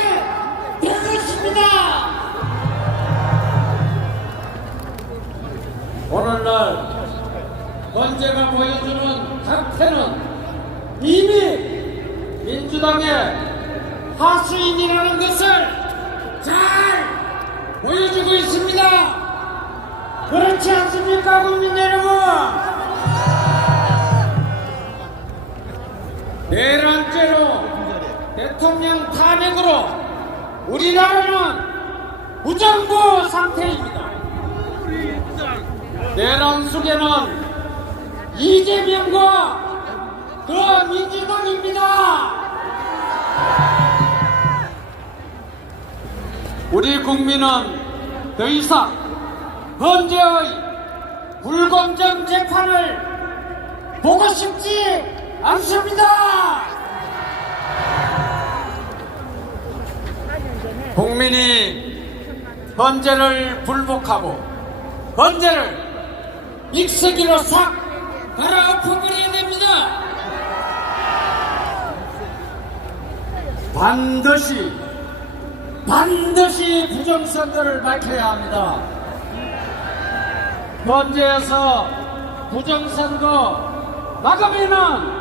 된 것입니다. 헌재가 보여주는 작태는 이미 민주당의 하수인이라는 것을 잘 보여주고 있습니다. 그렇지 않습니까, 국민 여러분? 내란죄로 대통령 탄핵으로 우리나라는 무정부 상태입니다. 내란 속에는 이재명과 그 민주당입니다. 우리 국민은 더 이상 헌재의 불공정 재판을 보고 싶지 않습니다. 국민이 헌재를 불복하고 헌재를 믹서기로 싹 갈아엎어버려야 됩니다. 반드시 부정선거를 밝혀야 합니다. 헌재에서 부정선거 막으면은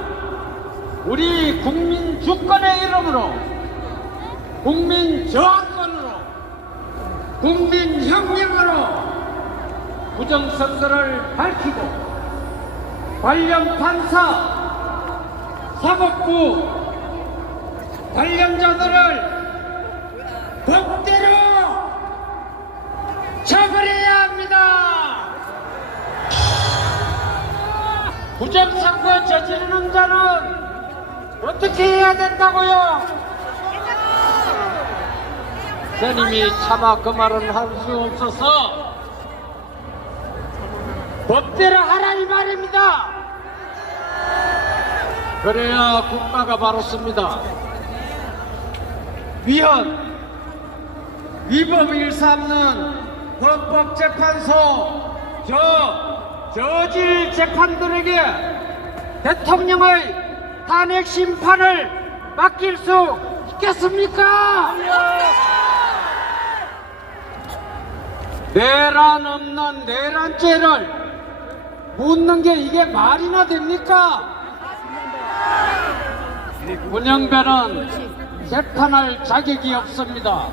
우리 국민 주권의 이름으로, 국민 저항권으로, 국민 혁명으로 부정선거를 밝히고 관련 판사, 사법부 관련자들을 법대로 처벌해야 합니다. 부정선거 저지르는 자는 어떻게 해야 된다고요? 선임이 차마 그 말은 할 수 없어서 법대로 하라 이 말입니다. 그래야 국가가 바로섭니다. 위법 일삼는 헌법재판소 저질 재판들에게 대통령의 탄핵 심판을 맡길 수 있겠습니까? 내란 없는 내란죄를 묻는 게 이게 말이나 됩니까? 문영배는 재판할 자격이 없습니다.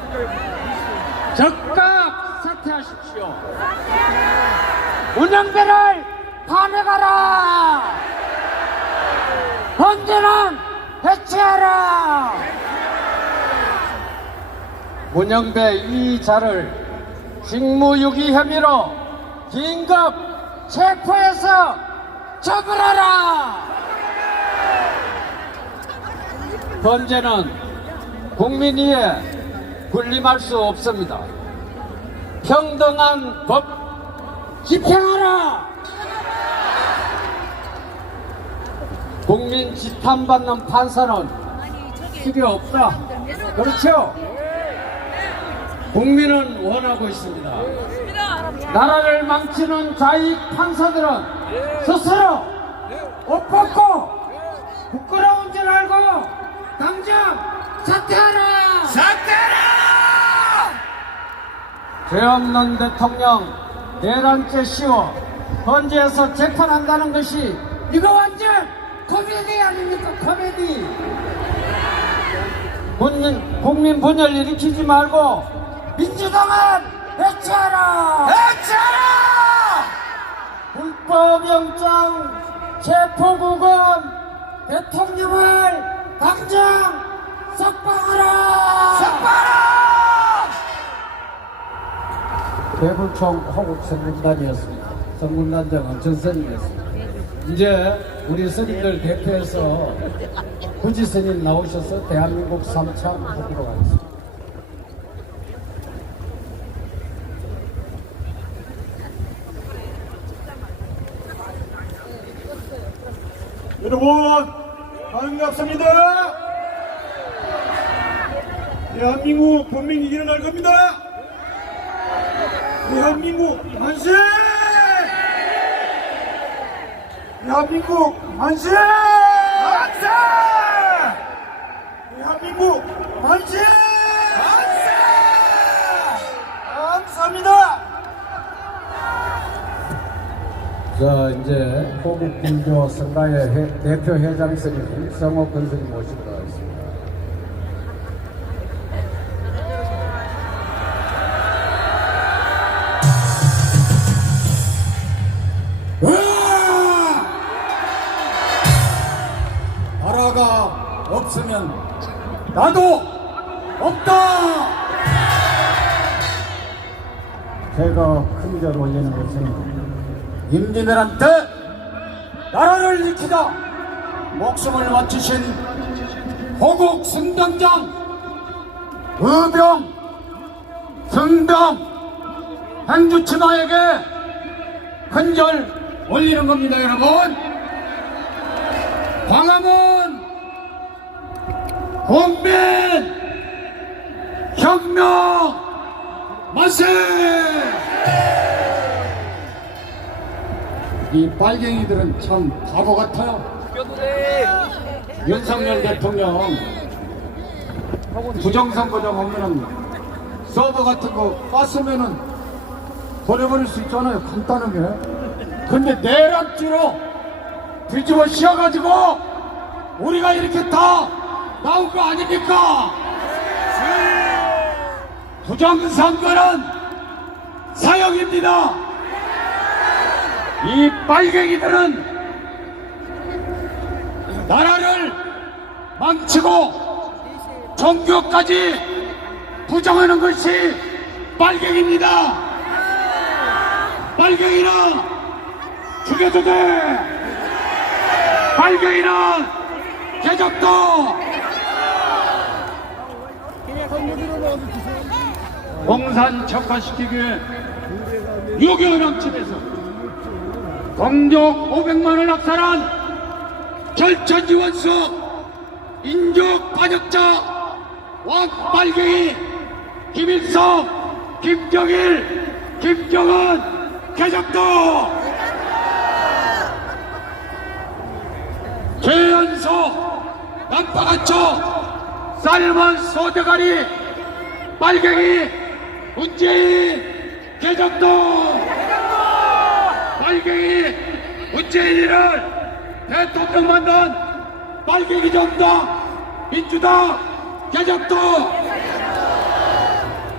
즉각 사퇴하십시오. 문영배를 탄핵하라. 헌재는 해체하라. 문영배 이자를 직무유기 혐의로 긴급 체포해서 처벌하라. 헌재는 국민 위에 군림할 수 없습니다. 평등한 법 집행하라. 국민 지탄받는 판사는 필요 없다. 그렇죠? 국민은 원하고 있습니다. 나라를 망치는 좌익 판사들은 스스로 옷 벗고 부끄러운 줄 알고 당장 사퇴하라! 죄 없는 대통령 내란죄 씌워 헌재에서 재판한다는 것이 이거 완전 코미디 아닙니까? 코미디. 국민 분열 일으키지 말고 민주당은 해체하라! 불법영장 체포구금 대통령을 당장 석방하라! 대불총 호국선군단이었습니다. 선군단장은 전선이었습니다. 이제 우리 스님들 대표해서 부지 스님 나오셔서 대한민국 삼참 하도록 하겠습니다. 여러분 반갑습니다. 대한민국 분명히 일어날 겁니다. 대한민국 만세! 대한민국 만세! 만세! 대한민국 만세! 만세! 감사합니다. 자, 이제 호국불교 선가의 대표 회장선임 성호 권선님 모시도록 하겠습니다. 나라가 없으면 나도 없다. 제가 큰절 올리는 것은 임진왜란때 나라를 지키다 목숨을 바치신 호국 승병장 의병 승병 행주치마에게 큰절 올리는 겁니다. 여러분, 광화문 국민 혁명 만세! 이 빨갱이들은 참 바보 같아요. 윤석열 대통령 부정선거장 오면은 서버 같은 거 깠으면은 버려버릴 수 있잖아요, 간단하게. 근데 내란죄로 뒤집어 씌워가지고 우리가 이렇게 다 나온 거 아닙니까? 부정선거는 사형입니다. 이 빨갱이들은 나라를 망치고 종교까지 부정하는 것이 빨갱입니다. 빨갱이는 죽여도 돼. 빨갱이는 개적도. 공산 척화시키기 위해 6.25 남침에서 공적 500만을 학살한 결천지 원수 인적 반역자 왕빨갱이 김일성, 김정일, 김정은 개적도. 최연소 난파가초 삶은 소대가리 빨갱이 문재인 개적도. 빨갱이 문재인이를 대통령 만든 빨갱이 정당 민주당 개적도.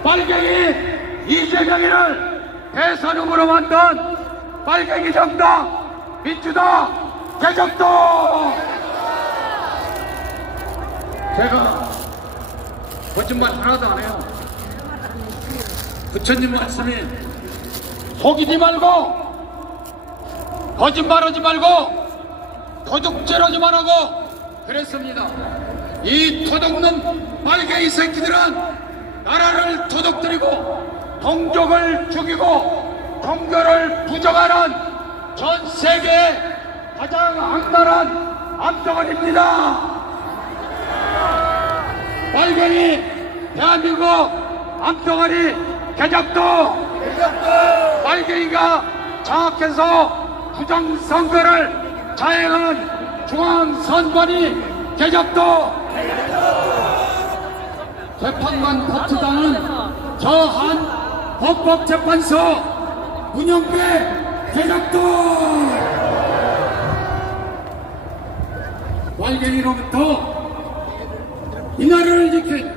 빨갱이 이재명이를 대선 후보로 만든 빨갱이 정당 민주당 개적도. 제가 거짓말 하나도 안 해요. 부처님 말씀이 속이지 말고 거짓말하지 말고 도둑질하지 말라고 그랬습니다. 이 도둑놈 빨갱이 새끼들은 나라를 도둑들이고 동족을 죽이고 종교를 부정하는 전 세계 가장 악랄한 암덩어리입니다. 빨갱이 대한민국 암덩어리 개적도. 빨갱이가 장악해서 부정선거를 자행한 중앙선관위 개적도. 재판관 법투당은 저 한 헌법재판소 문영배 개적도. 빨갱이로부터 이 나라를 지킨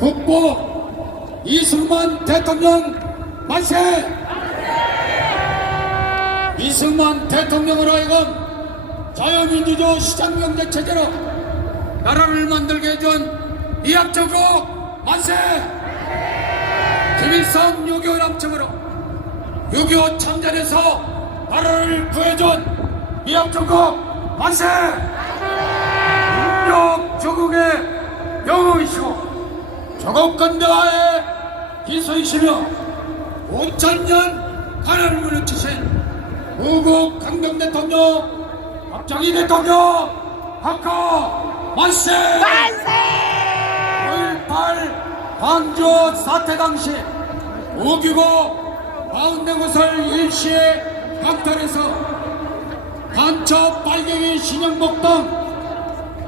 국보 이승만 대통령 만세! 이승만 대통령으로 하여금 자유민주주의 시장경제체제로 나라를 만들게 해준 이합정국 만세! 김일성 6.25 남침으로 6.25 참전에서 나라를 구해준 이합정국 만세! 인력 조국의 영웅이시고 조국건대화의 기수이시며 5,000년 가나를 무너치신 우국 강병 대통령 박정희 대통령 박하 만세! 5.18 광주 사태 당시 5.25 가운데 곳을 일시에 강탈해서 간첩 빨갱이 신영복 등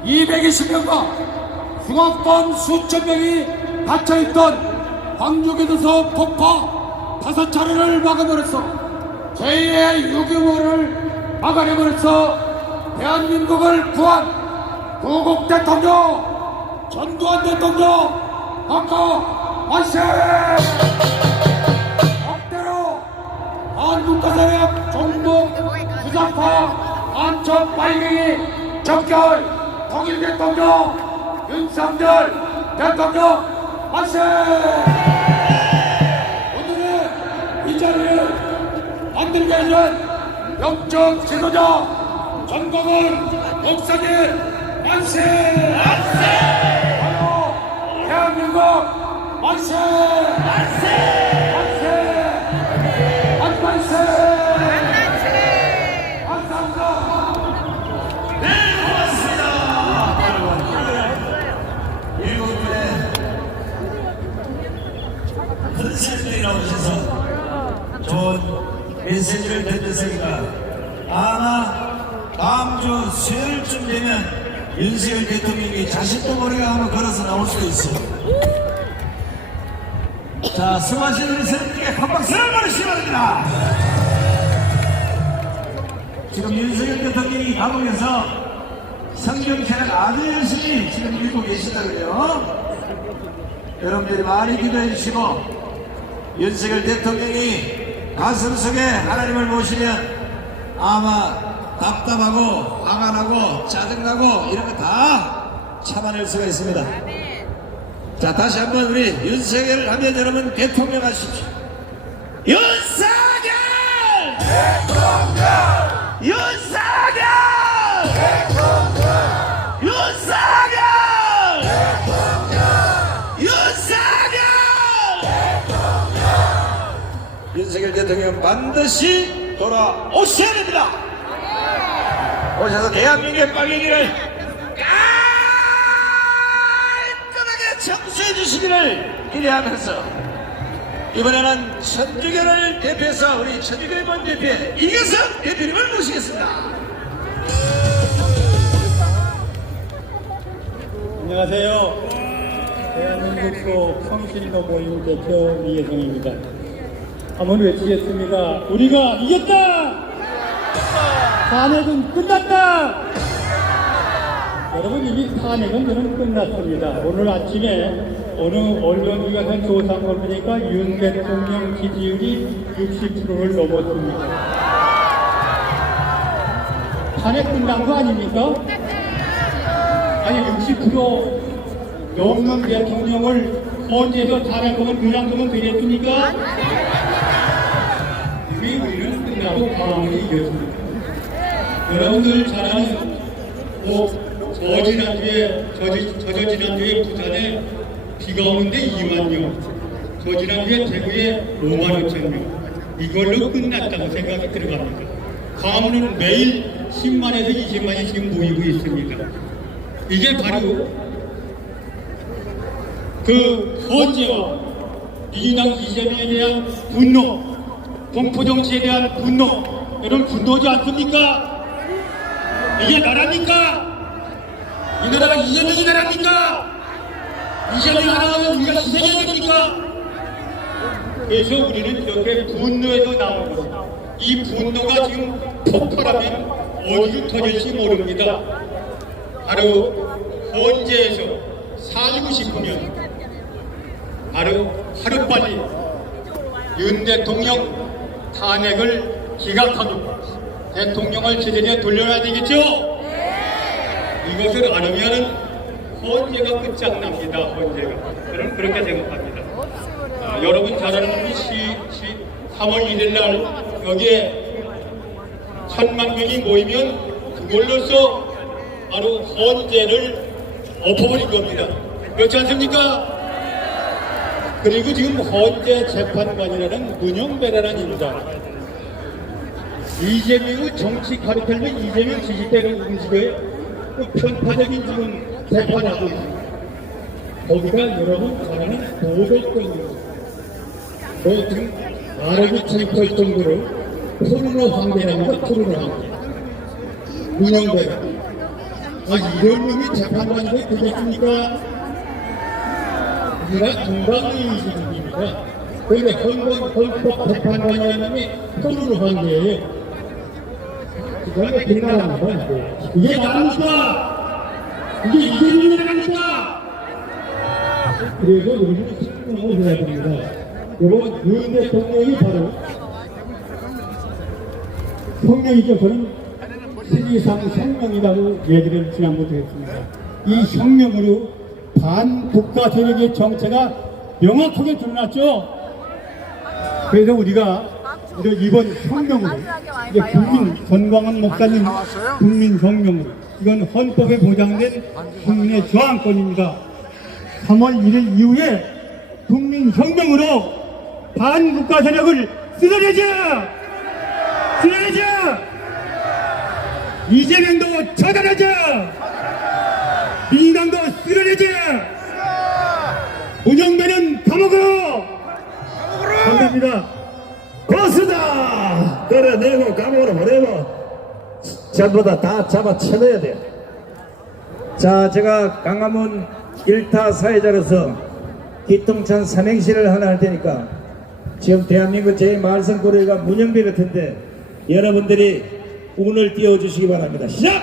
220명과 중앙권 수천 명이 갇혀있던 광주교도소 폭파 5차례를 막아버렸어 제2의 유교를 막아내면서 대한민국을 구한 구국 대통령 전두환 대통령 박하 만세! 억대로 한국가사력 종북 부사파 안천 빨갱이 적결 통일 대통령 윤석열 대통령 만세! 오늘의 이 자리를 만들게 하는 영적 지도자 전광훈 목사님 만세! 만세! 바로 대한민국 만세! 만세! 만세! 만세! 감사합니다. 네, 고맙습니다. 여러분, 일곱 분의 선생님들이 나오셔서 좋은 메시지를 던졌으니까 아마 다음 주 수요일쯤 되면 윤석열 대통령이 자신도 모르게 한번 걸어서 나올 수도 있어요. 자, 수고하신 우리 선생님께 한 박수를 보내시기 바랍니다. 지금 윤석열 대통령이 감옥에서 성경책을 아주 열심히 지금 읽고 계시다고요. 여러분들이 많이 기도해 주시고 윤석열 대통령이 가슴 속에 하나님을 모시면 아마 답답하고 화가 나고 짜증나고 이런 거 다 참아낼 수가 있습니다. 자, 다시 한번 우리 윤석열 하면 여러분 대통령 하십시오. 윤석열! 대통령! 윤석열! 대통령! 윤석열! 대통령! 윤석열! 대통령! 윤석열 대통령 반드시 돌아오셔야 됩니다. 오셔서 대한민국의 빨갱이를 깔끔하게 청소해 주시기를 기대하면서 이번에는 천주교를 대표해서 우리 천주교의원 대표의 이경석 대표님을 모시겠습니다. 안녕하세요. 대한민국 성실도 모임 대표 이혜성입니다. 한번 외치겠습니다. 우리가 이겼다! 탄핵은 끝났다! 여러분, 이미 탄핵은 저는 끝났습니다. 오늘 아침에 어느 언론기관에서 조사를 보니까 윤 대통령 지지율이 60%를 넘었습니다. 탄핵 끝난 거 아닙니까? 아니, 60% 넘는 대통령을 헌재에서 탄핵하면 그 정도면 되겠습니까? 이미 우리는 끝나고 마음이 이겼습니다. 여러분들 잘 아는 지난주에 부산에 비가 오는데 2만 명, 지난주에 대구에 5만 5천 명, 이걸로 끝났다고 생각이 들어갑니다. 다음은 매일 10만에서 20만이 지금 모이고 있습니다. 이게 바로 그 헌재와 민주당 이재명에 대한 분노, 공포정치에 대한 분노, 여러분 분노지 않습니까? 이게 나라입니까? 이 나라가 이재명이 나라입니까? 이재명이 나라면 우리가 희생해야 됩니까? 그래서 우리는 이렇게 분노에서 나오는 것입니다. 이 분노가 지금 폭발하면 어디로 터질지 모릅니다. 바로 헌재에서 살고 싶으면 바로 하루빨리 윤 대통령 탄핵을 기각하고 대통령을 제대로 돌려야 되겠죠? 이것을 안 하면 헌재가 끝장납니다. 헌재가. 저는 그렇게 생각합니다. 여러분 잘 아는 3월 1일 날 여기에 1,000만 명이 모이면 그걸로써 바로 헌재를 엎어버린 겁니다. 그렇지 않습니까? 그리고 지금 헌재 재판관이라는 문영배라는입니다. 이재명의 정치 카르텔은 이재명 지지대를 움직여야 편파적인 지금 재판하고 있습니다. 거기가 여러분 잘 아는 도덕권입니다. 지금 말하기 창피할 정도로 포르노 황배랍니다. 포르노 황배. 문영배가. 이런 놈이 재판관이 되겠습니까? 우리가 동방의식입니다. 그런데 헌법 재판관님이 토론을 한 거예요. 그게 빈말합니다. 이게 나랍니까? 이게 이재명이랍니까? 그래서 우리는 성명을 해야 됩니다. 이번 윤 대통령이 바로 성명이죠. 저는 세계상 성명이라고 얘기를 지난번에 했습니다. 이 성명으로 반국가 세력의 정체가 명확하게 드러났죠. 그래서 우리가 이번 성명으로 이제 국민 전광훈 목사님 국민 성명으로 이건 헌법에 보장된 국민의 저항권입니다. 3월 1일 이후에 국민 혁명으로 반국가 세력을 쓰러내자! 쓰러내자! 이재명도 처단하자! 민주당도 쓰러내자! 운영되는 감옥으로! 감사합니다. 고수다! 끌어내고 감옥으로 보내고 전부 다 잡아쳐내야 돼요. 자, 제가 강화문 일타 사회자로서 기통찬 삼행시를 하나 할 테니까 지금 대한민국 제1마을선고래가 문영배 같은데 여러분들이 운을 띄워주시기 바랍니다. 시작!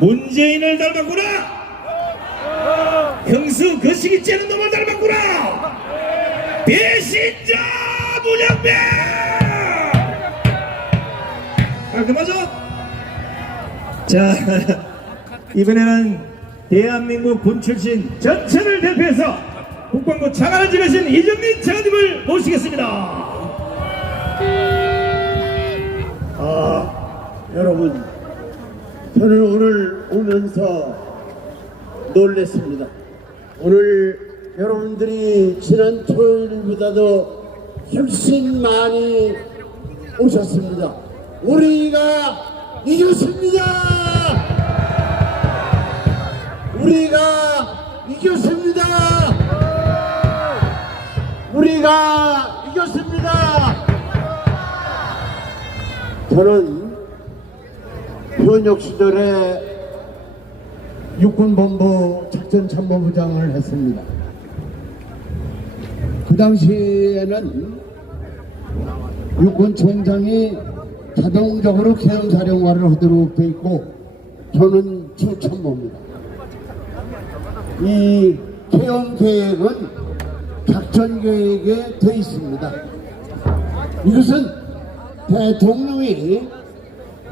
문재인을 닮았구나! 형수 거시기 째는 놈을 닮았구나! 배신자 문영배! 깔끔하죠? 자, 이번에는 대한민국 군 출신 전체를 대표해서 국방부 장관을 지내신 이정민 장관님을 모시겠습니다. 여러분, 저는 오늘 오면서 놀랬습니다. 오늘 여러분들이 지난 토요일보다도 훨씬 많이 오셨습니다. 우리가 이겼습니다. 우리가 이겼습니다. 우리가 이겼습니다. 저는 현역 시절에 육군본부 작전참모부장을 했습니다. 그 당시에는 육군총장이 자동적으로 계엄사령관을 하도록 돼 있고 저는 주참모입니다. 이 계엄 계획은 작전 계획에 돼 있습니다. 이것은 대통령이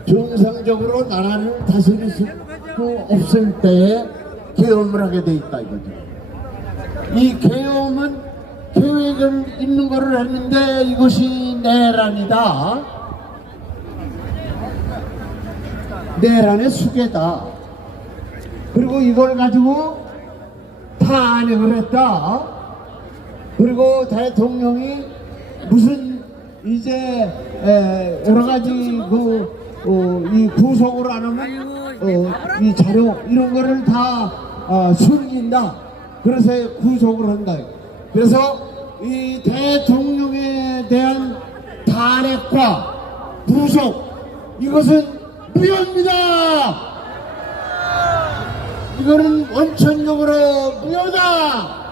정상적으로 나라를 다스릴 수 없을 때 계엄을 하게 돼 있다 이거죠. 이 계엄은 계획을 있는 거를 했는데 이것이 내란이다. 내란의 수괴다. 그리고 이걸 가지고 탄핵을 했다. 그리고 대통령이 무슨 이제 여러 가지 이 구속을 안 하면 이 자료 이런 거를 다 숨긴다. 그래서 구속을 한다. 그래서 이 대통령에 대한 탄핵과 구속 이것은 무효입니다. 이거는 원천적으로 무효다.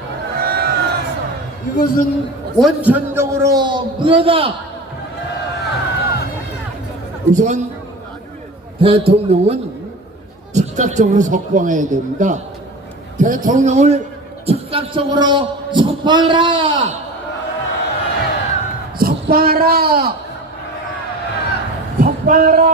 이것은 원천적으로 무효다. 우선 대통령은 즉각적으로 석방해야 됩니다. 대통령을 즉각적으로 석방하라. 석방하라. 석방하라.